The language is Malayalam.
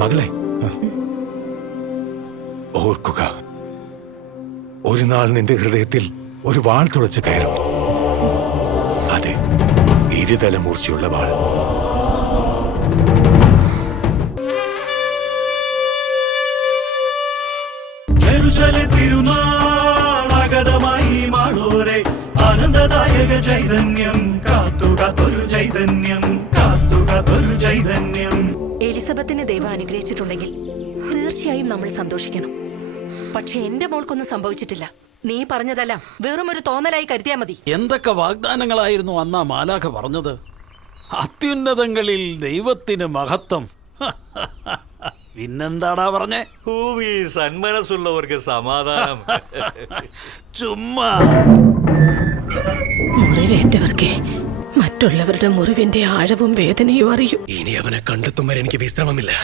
മകളെ, ഓർക്കുക, ഒരു നാൾ നിന്റെ ഹൃദയത്തിൽ ഒരു വാൾ തുളച്ച് കയറും. അതെ, ഇരുതല മൂർച്ചയുള്ള വാൾ. തിരുനാളാഗതമായി മാളോരെ ആനന്ദദായക ചൈതന്യം കാത്തുകാത്തൊരു ചൈതന്യം കാത്തുകാത്തൊരു ചൈതന്യം. എലിസബത്തിനെ ദൈവം അനുഗ്രഹിച്ചിട്ടുണ്ടെങ്കിൽ തീർച്ചയായും നമ്മൾ സന്തോഷിക്കണം. പക്ഷെ എന്റെ മോൾക്കൊന്നും സംഭവിച്ചിട്ടില്ല. നീ പറഞ്ഞതെല്ലാം വെറും ഒരു തോന്നലായി കരുതിയാ മതി. എന്തൊക്കെ വാഗ്ദാനങ്ങളായിരുന്നു അന്നാ മാലാഖ പറഞ്ഞത്? അത്യുന്നതങ്ങളിൽ ദൈവത്തിന് മഹത്വം. പിന്നെന്താടാ പറഞ്ഞേ? ഭൂമി സന്മനസ്സുള്ളവർക്ക് സമാധാനം. ചുമ്മാ. മുറിവേറ്റവർക്ക് മറ്റുള്ളവരുടെ മുറിവിന്റെ ആഴവും വേദനയും അറിയും. ഇനി അവനെ കണ്ടെത്തും വരെ എനിക്ക് വിശ്രമമില്ല.